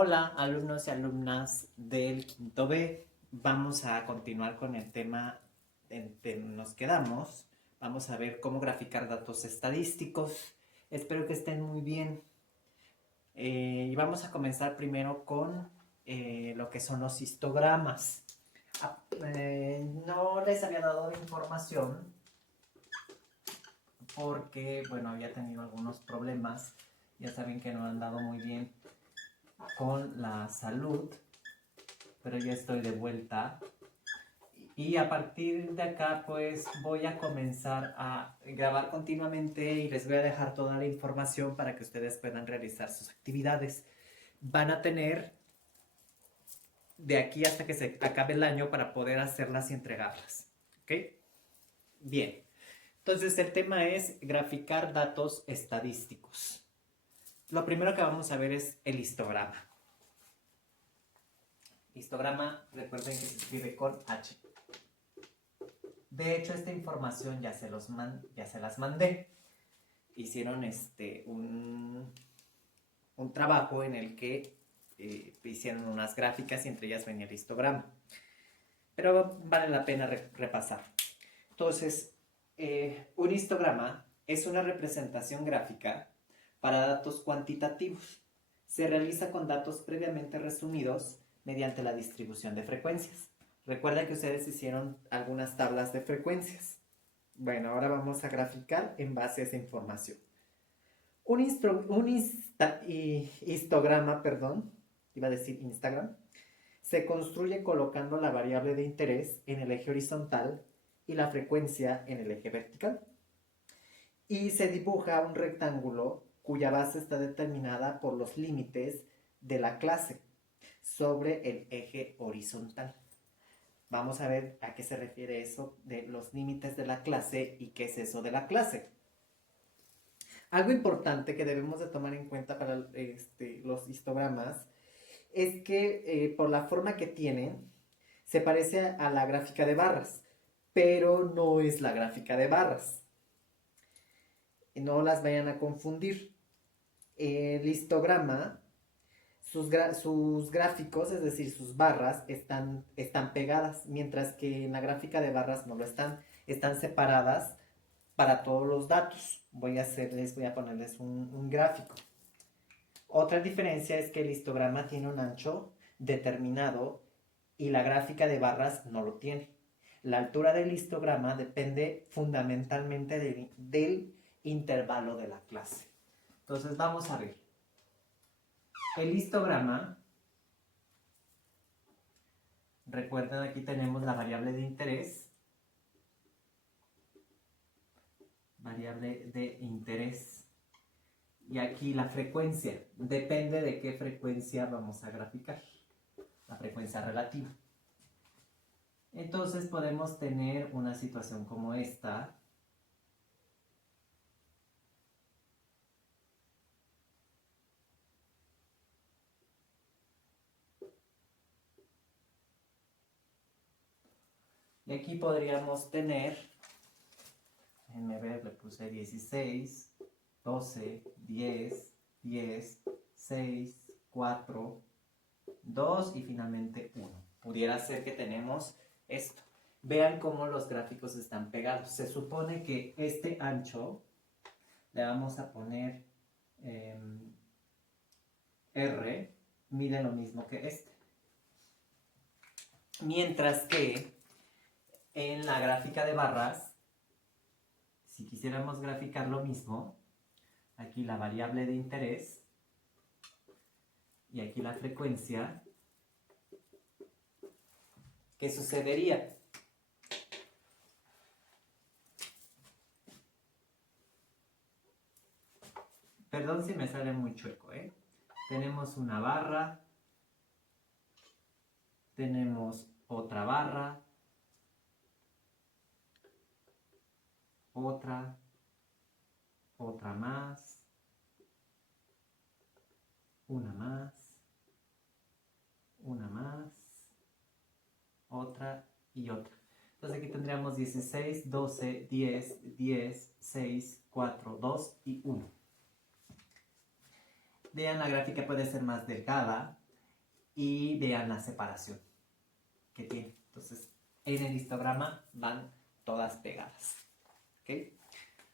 Hola, alumnos y alumnas del quinto B. Vamos a continuar con el tema en que nos quedamos. Vamos a ver cómo graficar datos estadísticos. Espero que estén muy bien. Y vamos a comenzar primero con lo que son los histogramas. No les había dado información porque, bueno, había tenido algunos problemas. Ya saben que no han dado muy bien con la salud, pero ya estoy de vuelta. Y a partir de acá, pues voy a comenzar a grabar continuamente y les voy a dejar toda la información para que ustedes puedan realizar sus actividades. Van a tener de aquí hasta que se acabe el año para poder hacerlas y entregarlas. ¿Ok? Bien. Entonces el tema es graficar datos estadísticos. Lo primero que vamos a ver es el histograma. Histograma, recuerden que se escribe con H. De hecho, esta información ya se las mandé. Hicieron un trabajo en el que hicieron unas gráficas y entre ellas venía el histograma. Pero vale la pena repasar. Entonces, un histograma es una representación gráfica para datos cuantitativos. Se realiza con datos previamente resumidos mediante la distribución de frecuencias. Recuerda que ustedes hicieron algunas tablas de frecuencias. Bueno, ahora vamos a graficar en base a esa información. Un histograma, iba a decir Instagram, se construye colocando la variable de interés en el eje horizontal y la frecuencia en el eje vertical. Y se dibuja un rectángulo cuya base está determinada por los límites de la clase sobre el eje horizontal. Vamos a ver a qué se refiere eso de los límites de la clase y qué es eso de la clase. Algo importante que debemos de tomar en cuenta para los histogramas es que por la forma que tienen se parece a la gráfica de barras, pero no es la gráfica de barras. No las vayan a confundir. El histograma, sus gráficos, es decir, sus barras, están pegadas, mientras que en la gráfica de barras no lo están. Están separadas para todos los datos. Voy a ponerles un gráfico. Otra diferencia es que el histograma tiene un ancho determinado y la gráfica de barras no lo tiene. La altura del histograma depende fundamentalmente del intervalo de la clase. Entonces vamos a ver. El histograma, recuerden, aquí tenemos la variable de interés. Variable de interés. Y aquí la frecuencia. Depende de qué frecuencia vamos a graficar. La frecuencia relativa. Entonces podemos tener una situación como esta. Y aquí podríamos tener, déjenme ver, le puse 16, 12, 10, 10, 6, 4, 2 y finalmente 1. Pudiera ser que tenemos esto. Vean cómo los gráficos están pegados. Se supone que este ancho le vamos a poner R, mide lo mismo que este. Mientras que en la gráfica de barras, si quisiéramos graficar lo mismo, aquí la variable de interés y aquí la frecuencia, ¿qué sucedería? Perdón si me sale muy chueco, ¿eh? Tenemos una barra, tenemos otra barra, otra más, una más, otra y otra. Entonces aquí tendríamos 16, 12, 10, 10, 6, 4, 2 y 1. Vean, la gráfica puede ser más delgada, y vean la separación que tiene. Entonces, en el histograma van todas pegadas. ¿Ok?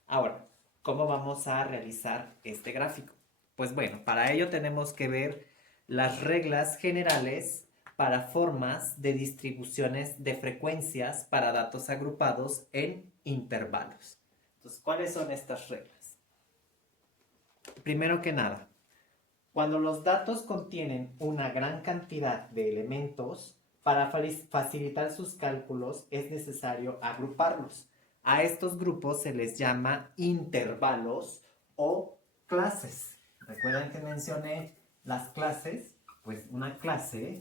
Ahora, ¿cómo vamos a realizar este gráfico? Pues bueno, para ello tenemos que ver las reglas generales para formas de distribuciones de frecuencias para datos agrupados en intervalos. Entonces, ¿cuáles son estas reglas? Primero que nada, cuando los datos contienen una gran cantidad de elementos, para facilitar sus cálculos es necesario agruparlos. A estos grupos se les llama intervalos o clases. ¿Recuerdan que mencioné las clases? Pues una clase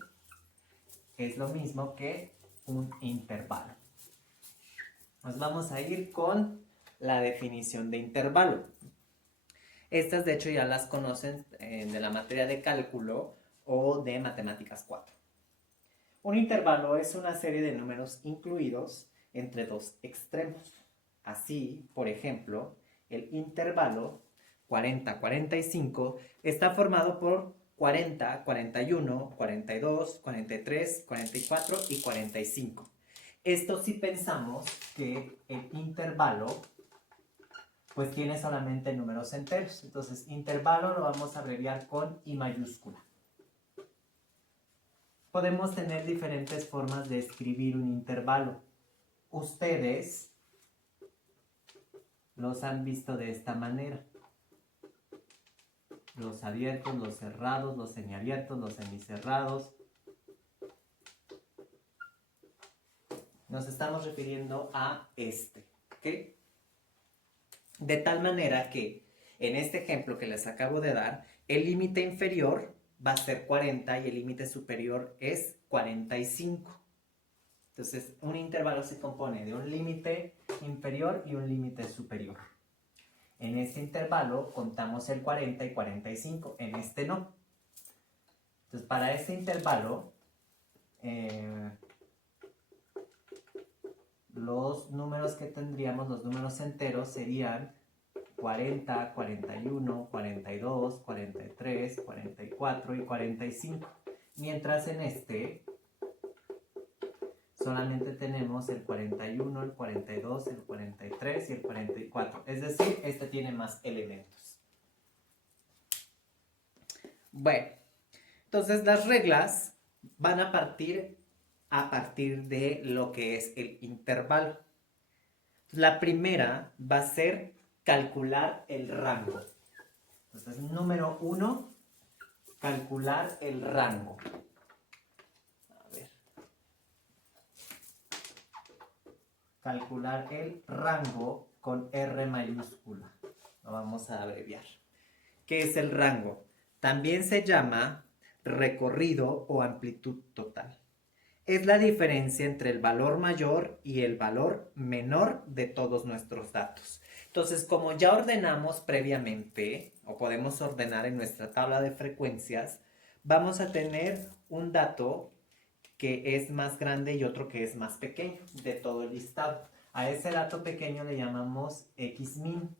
es lo mismo que un intervalo. Nos vamos a ir con la definición de intervalo. Estas de hecho ya las conocen de la materia de cálculo o de matemáticas 4. Un intervalo es una serie de números incluidos entre dos extremos. Así, por ejemplo, el intervalo 40-45 está formado por 40, 41, 42, 43, 44 y 45. Esto si pensamos que el intervalo pues tiene solamente números enteros. Entonces, intervalo lo vamos a abreviar con I mayúscula. Podemos tener diferentes formas de escribir un intervalo. Ustedes los han visto de esta manera. Los abiertos, los cerrados, los semiabiertos, los semicerrados. Nos estamos refiriendo a este, ¿ok? De tal manera que en este ejemplo que les acabo de dar, el límite inferior va a ser 40 y el límite superior es 45. Entonces, un intervalo se compone de un límite inferior y un límite superior. En este intervalo contamos el 40 y 45, en este no. Entonces, para este intervalo, los números que tendríamos, los números enteros, serían 40, 41, 42, 43, 44 y 45. Mientras en este solamente tenemos el 41, el 42, el 43 y el 44. Es decir, este tiene más elementos. Bueno, entonces las reglas van a partir de lo que es el intervalo. La primera va a ser calcular el rango. Entonces, número 1, calcular el rango. A ver. Calcular el rango con R mayúscula. Lo vamos a abreviar. ¿Qué es el rango? También se llama recorrido o amplitud total. Es la diferencia entre el valor mayor y el valor menor de todos nuestros datos. Entonces, como ya ordenamos previamente, o podemos ordenar en nuestra tabla de frecuencias, vamos a tener un dato que es más grande y otro que es más pequeño de todo el listado. A ese dato pequeño le llamamos Xmin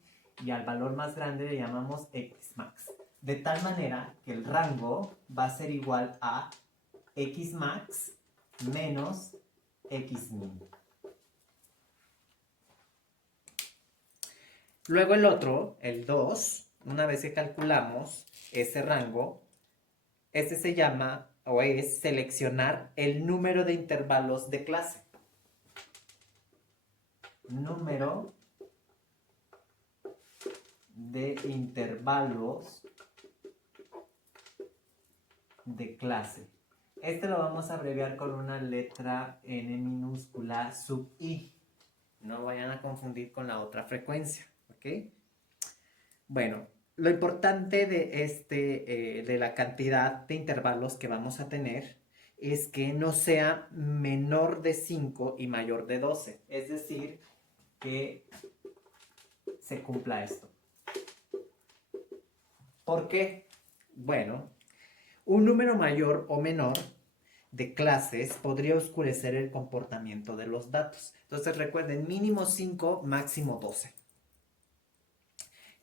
y al valor más grande le llamamos Xmax. De tal manera que el rango va a ser igual a Xmax menos Xmin. Luego el otro, el 2, una vez que calculamos ese rango, este se llama o es seleccionar el número de intervalos de clase. Número de intervalos de clase. Este lo vamos a abreviar con una letra N minúscula sub I. No vayan a confundir con la otra frecuencia, ¿ok? Bueno, lo importante de la cantidad de intervalos que vamos a tener es que no sea menor de 5 y mayor de 12. Es decir, que se cumpla esto. ¿Por qué? Bueno, un número mayor o menor de clases podría oscurecer el comportamiento de los datos. Entonces recuerden, mínimo 5, máximo 12.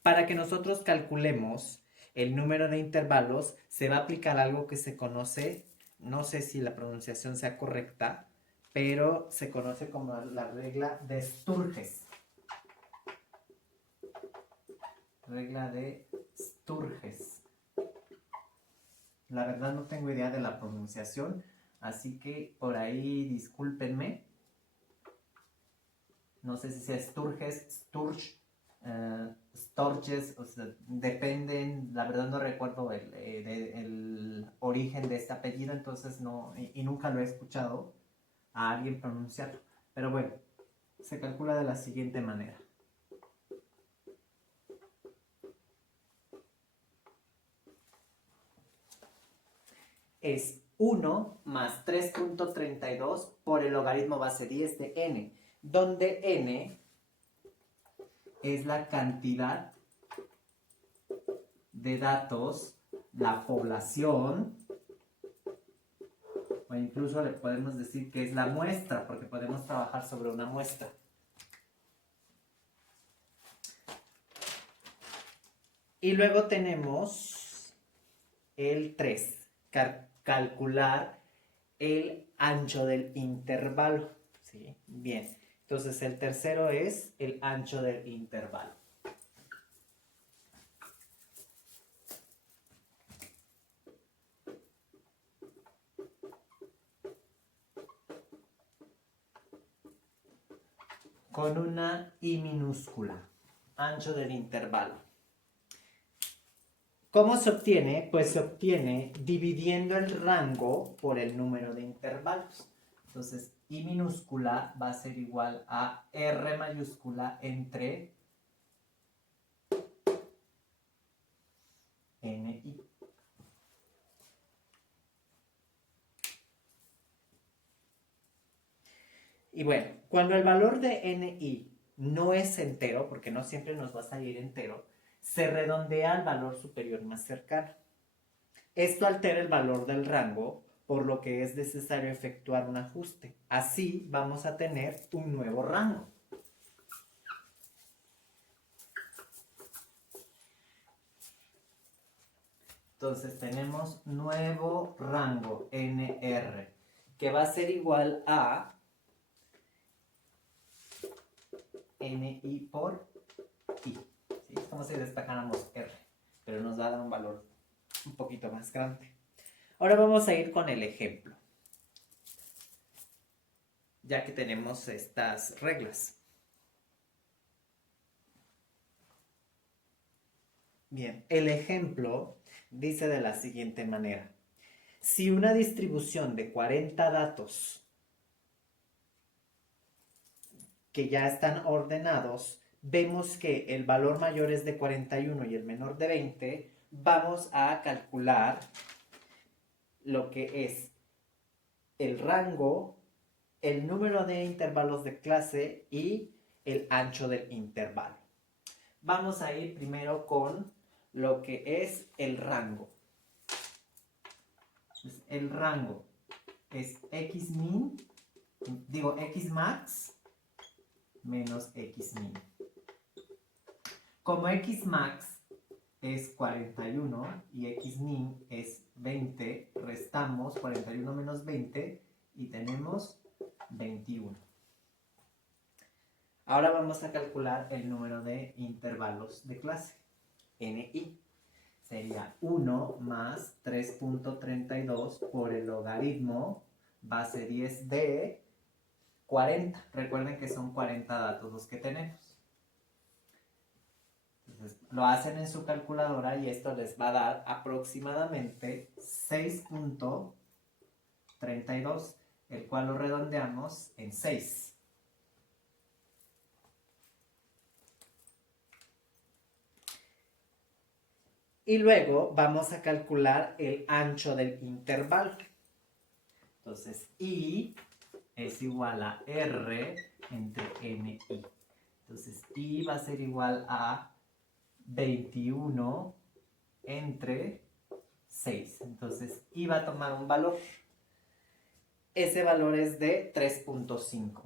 Para que nosotros calculemos el número de intervalos, se va a aplicar algo que se conoce no sé si la pronunciación sea correcta, pero se conoce como la regla de Sturges. Regla de Sturges. La verdad no tengo idea de la pronunciación, así que por ahí discúlpenme. No sé si sea Sturges, Sturge, Storges, o sea, dependen, la verdad no recuerdo el origen de este apellido, entonces no, y nunca lo he escuchado a alguien pronunciarlo. Pero bueno, se calcula de la siguiente manera. Es 1 más 3.32 por el logaritmo base 10 de n, donde n es la cantidad de datos, la población, o incluso le podemos decir que es la muestra, porque podemos trabajar sobre una muestra. Y luego tenemos el 3, calcular el ancho del intervalo. ¿Sí? Bien, entonces el tercero es el ancho del intervalo. Con una I minúscula, ancho del intervalo. ¿Cómo se obtiene? Pues se obtiene dividiendo el rango por el número de intervalos. Entonces, I minúscula va a ser igual a R mayúscula entre NI. Y bueno, cuando el valor de NI no es entero, porque no siempre nos va a salir entero, se redondea al valor superior más cercano. Esto altera el valor del rango, por lo que es necesario efectuar un ajuste. Así vamos a tener un nuevo rango. Entonces tenemos nuevo rango NR, que va a ser igual a NI por I. ¿Sí? Es como si destacáramos R, pero nos va a dar un valor un poquito más grande. Ahora vamos a ir con el ejemplo, ya que tenemos estas reglas. Bien, el ejemplo dice de la siguiente manera. Si una distribución de 40 datos que ya están ordenados, vemos que el valor mayor es de 41 y el menor de 20, vamos a calcular lo que es el rango, el número de intervalos de clase y el ancho del intervalo. Vamos a ir primero con lo que es el rango. Entonces, el rango es xmin, xmax menos xmin. Como xmax es 41 y xmin es 20, restamos 41 menos 20 y tenemos 21. Ahora vamos a calcular el número de intervalos de clase, NI. Sería 1 más 3.32 por el logaritmo base 10 de 40. Recuerden que son 40 datos los que tenemos. Entonces, lo hacen en su calculadora y esto les va a dar aproximadamente 6.32, el cual lo redondeamos en 6. Y luego vamos a calcular el ancho del intervalo. Entonces, I es igual a R entre NI. Entonces, I va a ser igual a 21 entre 6. Entonces, I va a tomar un valor. Ese valor es de 3.5.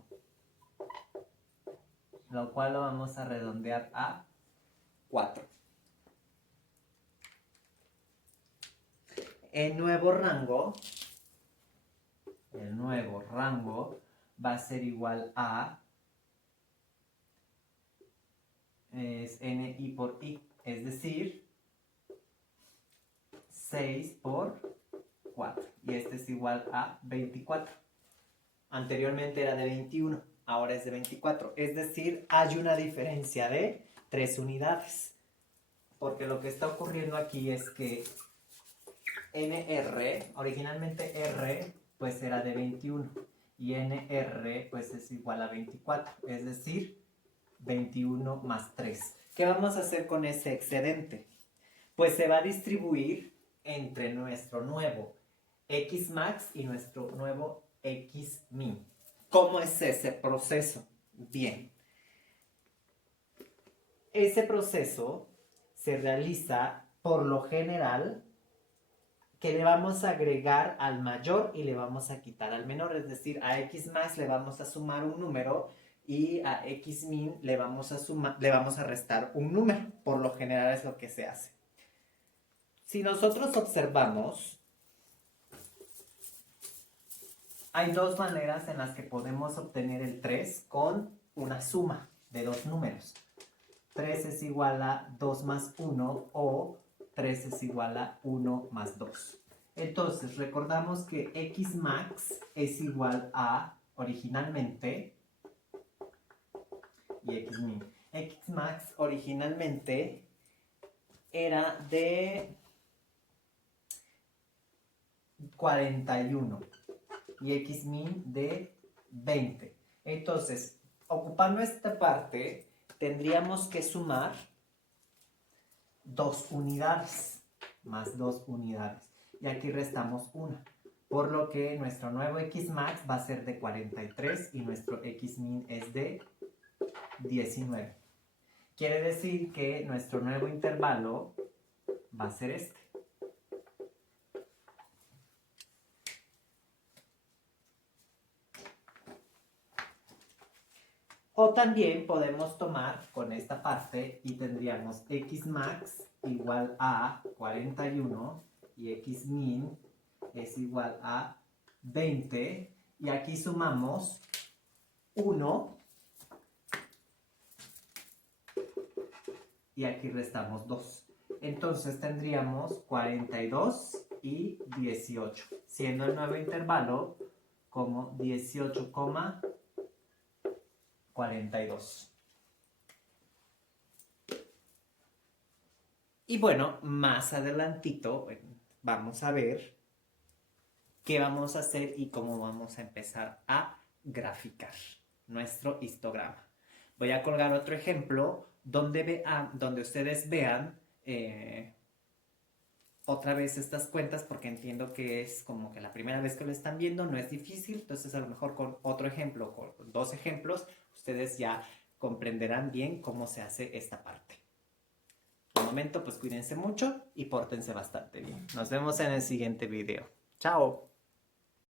Lo cual lo vamos a redondear a 4. El nuevo rango el nuevo rango va a ser igual a es ni por i, es decir, 6 por 4. Y este es igual a 24. Anteriormente era de 21, ahora es de 24. Es decir, hay una diferencia de 3 unidades. Porque lo que está ocurriendo aquí es que NR, originalmente R, pues era de 21. Y NR, pues es igual a 24. Es decir, 21 más 3. ¿Qué vamos a hacer con ese excedente? Pues se va a distribuir entre nuestro nuevo Xmax y nuestro nuevo Xmin. ¿Cómo es ese proceso? Bien. Ese proceso se realiza por lo general que le vamos a agregar al mayor y le vamos a quitar al menor. Es decir, a Xmax le vamos a sumar un número y a Xmin le vamos a restar un número. Por lo general es lo que se hace. Si nosotros observamos, hay dos maneras en las que podemos obtener el 3 con una suma de dos números. 3 es igual a 2 más 1 o 3 es igual a 1 más 2. Entonces, recordamos que Xmax es igual a, originalmente, y Xmin. Xmax originalmente era de 41 y Xmin de 20. Entonces, ocupando esta parte, tendríamos que sumar 2 unidades más 2 unidades. Y aquí restamos 1. Por lo que nuestro nuevo Xmax va a ser de 43 y nuestro Xmin es de 19. Quiere decir que nuestro nuevo intervalo va a ser este. O también podemos tomar con esta parte y tendríamos Xmax igual a 41 y Xmin es igual a 20. Y aquí sumamos 1 y aquí restamos 2. Entonces tendríamos 42 y 18, siendo el nuevo intervalo como 18,42. Y bueno, más adelantito vamos a ver qué vamos a hacer y cómo vamos a empezar a graficar nuestro histograma. Voy a colgar otro ejemplo donde ustedes vean otra vez estas cuentas, porque entiendo que es como que la primera vez que lo están viendo, no es difícil. Entonces a lo mejor con otro ejemplo, con dos ejemplos, ustedes ya comprenderán bien cómo se hace esta parte. Por el momento, pues cuídense mucho y pórtense bastante bien. Nos vemos en el siguiente video. ¡Chao!